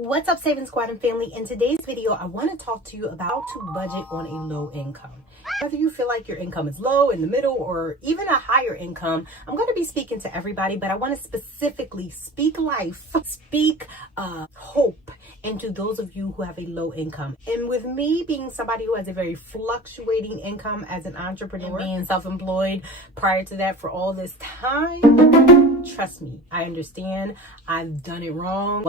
What's up, Savings Squad and family? In today's video, I want to talk to you about how to budget on a low income. Whether you feel like your income is low, in the middle, or even a higher income, I'm going to be speaking to everybody, but I want to specifically speak life, speak hope into those of you who have a low income. And with me being somebody who has a very fluctuating income as an entrepreneur, and being self-employed prior to that for all this time, trust me, I understand. I've done it wrong.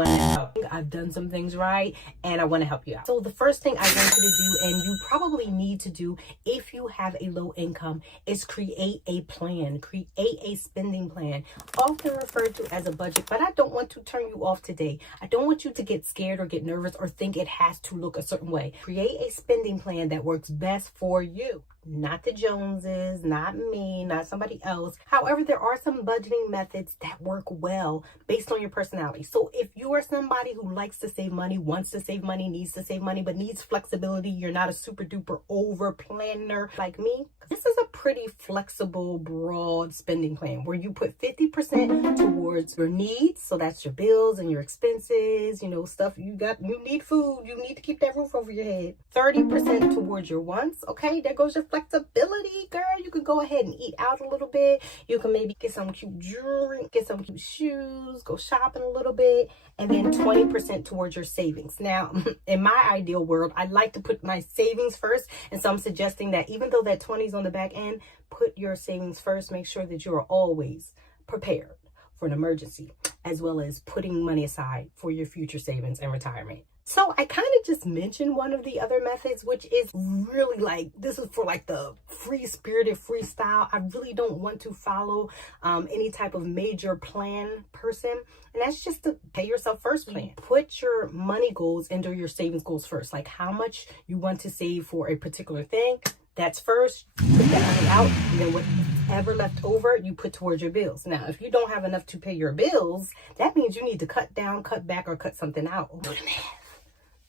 I've done some things right, and I want to help you out. So the first thing I want you to do, and you probably need to do if you have a low income, is create a plan, create a spending plan, often referred to as a budget. But I don't want to turn you off today. I don't want you to get scared or get nervous or think it has to look a certain way. Create a spending plan that works best for you. Not the Joneses, not me, not somebody else. However, there are some budgeting methods that work well based on your personality. So if you are somebody who likes to save money, wants to save money, needs to save money, but needs flexibility, you're not a super duper over planner like me, this is a pretty flexible, broad spending plan where you put 50% towards your needs. So that's your bills and your expenses, stuff you need food, you need to keep that roof over your head. 30% towards your wants. Okay, there goes your flexibility, girl. You can go ahead and eat out a little bit. You can maybe get some cute jewelry, get some cute shoes, go shopping a little bit, and then 20% towards your savings. Now, in my ideal world, I like to put my savings first, and so I'm suggesting that even though that 20 is on the back end, put your savings first. Make sure that you are always prepared for an emergency, as well as putting money aside for your future savings and retirement. So I kind of just mentioned one of the other methods, which is really this is for the free-spirited freestyle. I really don't want to follow any type of major plan person. And that's just to pay yourself first plan. Put your money goals into your savings goals first. Like how much you want to save for a particular thing. That's first. Put that money out. And then whatever left over, you put towards your bills. Now, if you don't have enough to pay your bills, that means you need to cut down, cut back, or cut something out.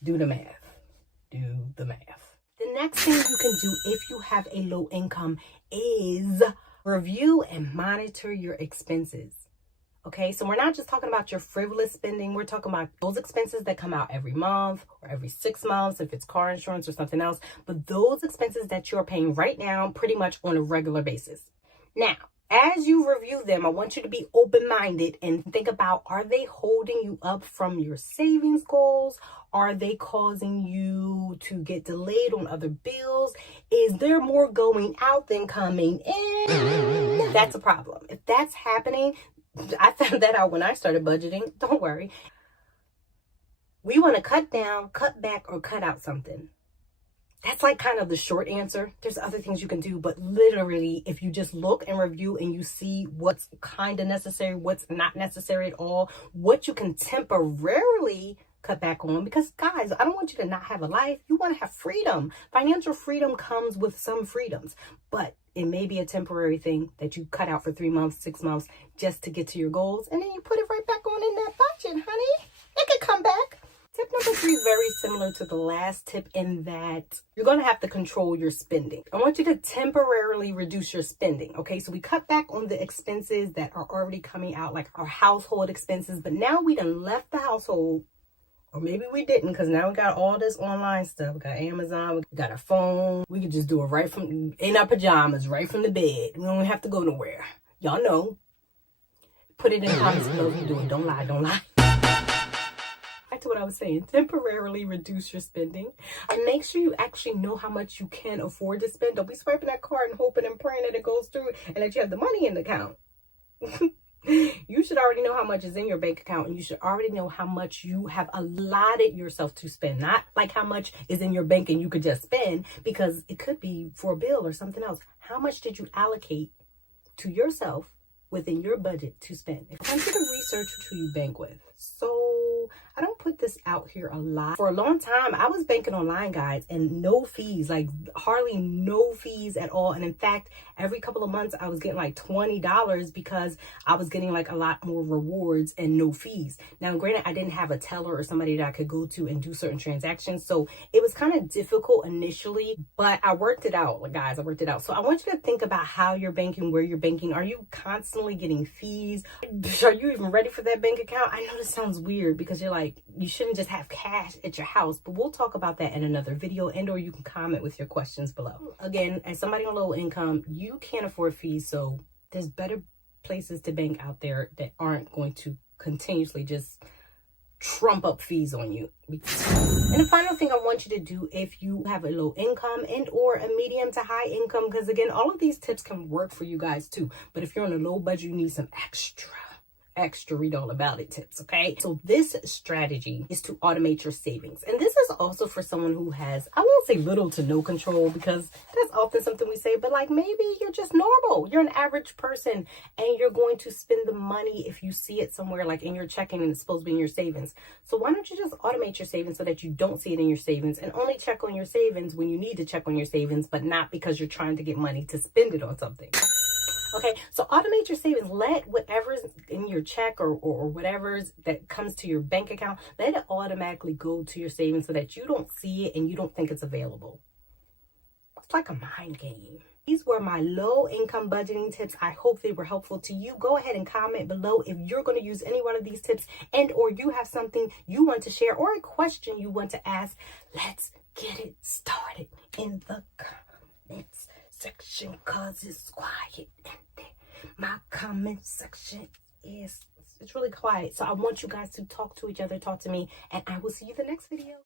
Do the math. Do the math. The next thing you can do if you have a low income is review and monitor your expenses. Okay, so we're not just talking about your frivolous spending. We're talking about those expenses that come out every month or every 6 months if it's car insurance or something else. But those expenses that you're paying right now pretty much on a regular basis. Now, as you review them, I want you to be open-minded and think about, are they holding you up from your savings goals? Are they causing you to get delayed on other bills? Is there more going out than coming in? That's a problem. If that's happening, I found that out when I started budgeting. Don't worry. We want to cut down, cut back, or cut out something. That's kind of the short answer. There's other things you can do, but literally, if you just look and review and you see what's kind of necessary, what's not necessary at all, what you can temporarily cut back on, because guys, I don't want you to not have a life. You want to have freedom. Financial freedom comes with some freedoms, but it may be a temporary thing that you cut out for 3 months, 6 months, just to get to your goals. And then you put it right back on in that budget, honey. It could come back. Tip number 3 is very similar to the last tip in that you're going to have to control your spending. I want you to temporarily reduce your spending. Okay, so we cut back on the expenses that are already coming out, like our household expenses. But now we done left the household. Or maybe we didn't, because now we got all this online stuff. We got Amazon, we got a phone. We can just do it right from in our pajamas, right from the bed. We don't have to go nowhere. Y'all know. Put it in comments below if you do it. Don't lie, don't lie. Back to what I was saying. Temporarily reduce your spending. And make sure you actually know how much you can afford to spend. Don't be swiping that card and hoping and praying that it goes through and that you have the money in the account. You should already know how much is in your bank account, and you should already know how much you have allotted yourself to spend. Not like how much is in your bank and you could just spend, because it could be for a bill or something else. How much did you allocate to yourself within your budget to spend? I want you to research who you bank with. So I don't put this out here a lot. For a long time, I was banking online, guys, and no fees, hardly no fees at all. And in fact, every couple of months, I was getting $20 because I was getting a lot more rewards and no fees. Now, granted, I didn't have a teller or somebody that I could go to and do certain transactions. So it was kind of difficult initially, but I worked it out, guys. I worked it out. So I want you to think about how you're banking, where you're banking. Are you constantly getting fees? Are you even ready for that bank account? I know this sounds weird because you're like, you shouldn't just have cash at your house, but we'll talk about that in another video, and or you can comment with your questions below. Again, as somebody on low income, you can't afford fees, so there's better places to bank out there that aren't going to continuously just trump up fees on you. And the final thing I want you to do, if you have a low income and or a medium to high income, because again, all of these tips can work for you guys too, but if you're on a low budget, you need some extra read all about it tips. Okay, so this strategy is to automate your savings, and this is also for someone who has, I won't say little to no control, because that's often something we say, but like maybe you're just normal, you're an average person, and you're going to spend the money if you see it somewhere like in your checking and it's supposed to be in your savings. So why don't you just automate your savings so that you don't see it in your savings, and only check on your savings when you need to check on your savings, but not because you're trying to get money to spend it on something. Okay, so automate your savings. Let whatever's in your check or whatever's that comes to your bank account, let it automatically go to your savings so that you don't see it and you don't think it's available. It's like a mind game. These were my low income budgeting tips. I hope they were helpful to you. Go ahead and comment below if you're going to use any one of these tips, and or you have something you want to share or a question you want to ask. Let's get it started in the comments section, cause it's quiet in there. My comment section it's really quiet, so I want you guys to talk to each other, talk to me, and I will see you in the next video.